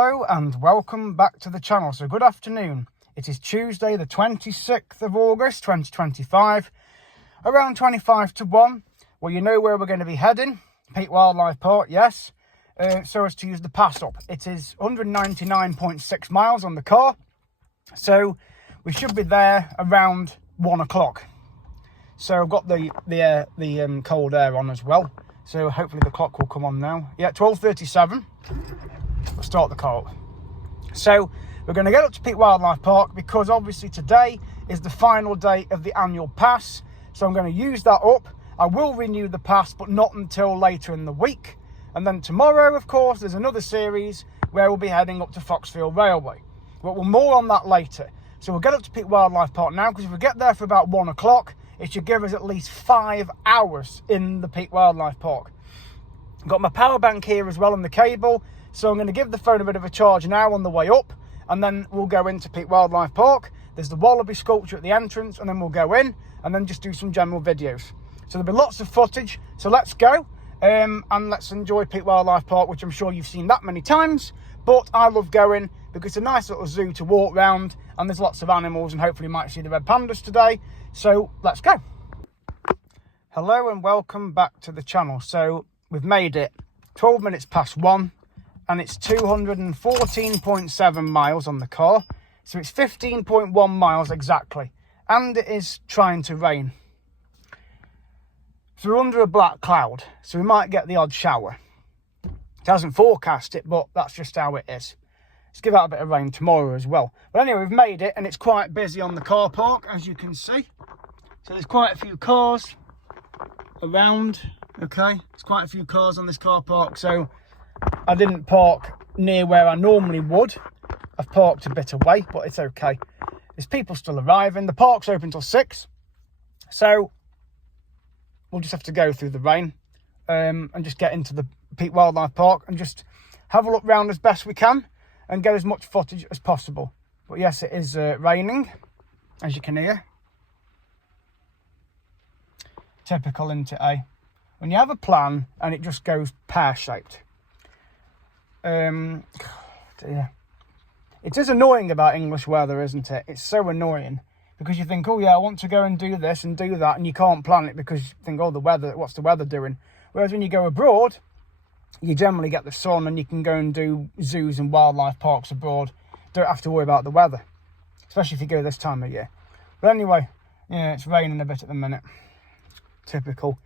Hello and welcome back to the channel. So good afternoon. It is Tuesday the 26th of August 2025, around 25 to 1. Well, you know where we're going to be heading. Peak Wildlife Park, yes. So as to use the pass up. It is 199.6 miles on the car. So we should be there around 1 o'clock. So I've got the cold air on as well. So hopefully the clock will come on now. Yeah, 12:37. We'll start the car up. So we're going to get up to Peak Wildlife Park because obviously today is the final day of the annual pass. So I'm going to use that up. I will renew the pass, but not until later in the week. And then tomorrow, of course, there's another series where we'll be heading up to Foxfield Railway. But we'll more on that later. So we'll get up to Peak Wildlife Park now, because if we get there for about 1 o'clock, it should give us at least 5 hours in the Peak Wildlife Park. I've got my power bank here as well on the cable. So I'm going to give the phone a bit of a charge now on the way up, and then we'll go into Peak Wildlife Park. There's the wallaby sculpture at the entrance, and then we'll go in and then just do some general videos. So there'll be lots of footage. So let's go and let's enjoy Peak Wildlife Park, which I'm sure you've seen that many times, but I love going because it's a nice little zoo to walk around, and there's lots of animals, and hopefully you might see the red pandas today. So let's go. Hello and welcome back to the channel. So we've made it 12 minutes past 1. And it's 214.7 miles on the car. So it's 15.1 miles exactly. And it is trying to rain. So we're under a black cloud. So we might get the odd shower. It hasn't forecast it, but that's just how it is. Let's give out a bit of rain tomorrow as well. But anyway, we've made it, and it's quite busy on the car park, as you can see. So there's quite a few cars around. Okay, there's quite a few cars on this car park. So I didn't park near where I normally would. I've parked a bit away, but it's okay. There's people still arriving. The park's open till 6. So we'll just have to go through the rain and just get into the Peak Wildlife Park and just have a look round as best we can and get as much footage as possible. But yes, it is raining, as you can hear. Typical, isn't it, eh? When you have a plan and it just goes pear-shaped. Dear. It is annoying about English weather, isn't it? It's so annoying because you think, oh yeah, I want to go and do this and do that, and you can't plan it because you think, oh, the weather, what's the weather doing? Whereas when you go abroad, you generally get the sun and you can go and do zoos and wildlife parks abroad. Don't have to worry about the weather, especially if you go this time of year. But anyway, yeah, it's raining a bit at the minute. Typical.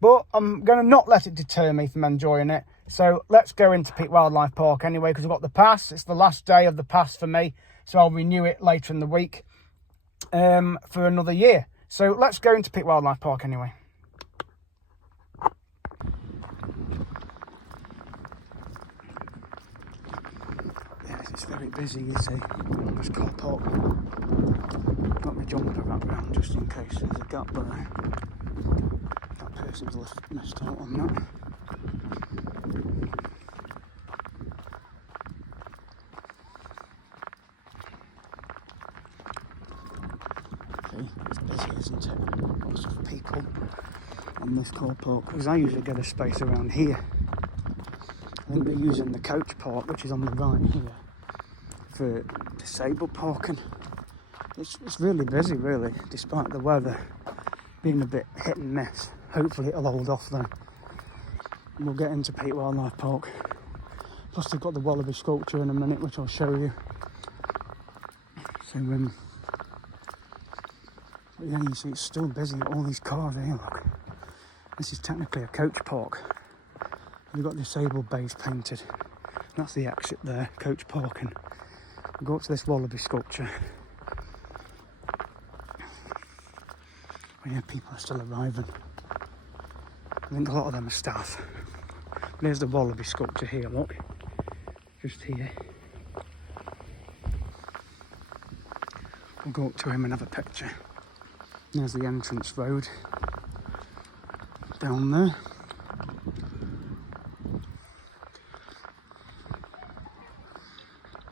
But I'm going to not let it deter me from enjoying it. So let's go into Peak Wildlife Park anyway, because I've got the pass. It's the last day of the pass for me, so I'll renew it later in the week for another year. So let's go into Peak Wildlife Park anyway. Yes, it's very busy, you see, on this car park. Got my jumper wrapped round just in case there's a gap there. That person's missed out on that. It's busy, isn't it? Lots of people on this car park, because I usually get a space around here. I think they're using the coach park, which is on the right here, for disabled parking. It's really busy, really, despite the weather being a bit hit and miss. Hopefully it'll hold off then. And we'll get into Peak Wildlife Park. Plus they've got the wallaby sculpture in a minute, which I'll show you. So but yeah, you see it's still busy, all these cars here, look. This is technically a coach park. We've got disabled bays painted. That's the exit there, coach parking. We'll go up to this wallaby sculpture. But yeah, people are still arriving. I think a lot of them are staff. There's the wallaby sculpture here, look. Just here. We'll go up to him and have a picture. There's the entrance road down there.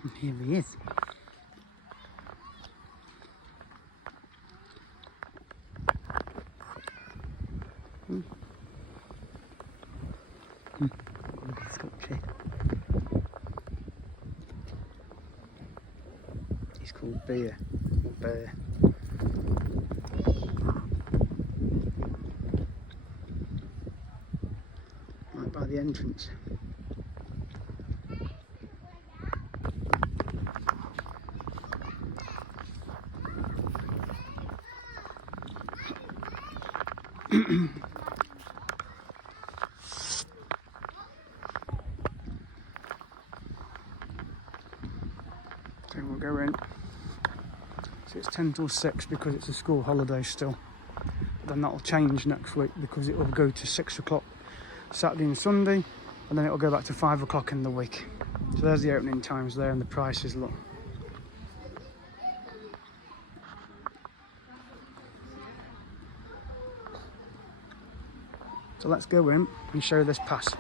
And here he is. Sculpture. called Beer. Or Bear. Right by the entrance. So we'll go in. So it's 10 till 6 because it's a school holiday still. But then that'll change next week because it will go to 6 o'clock Saturday and Sunday, and then it'll go back to 5 o'clock in the week. So there's the opening times there and the prices, look. So let's go in and show this pass.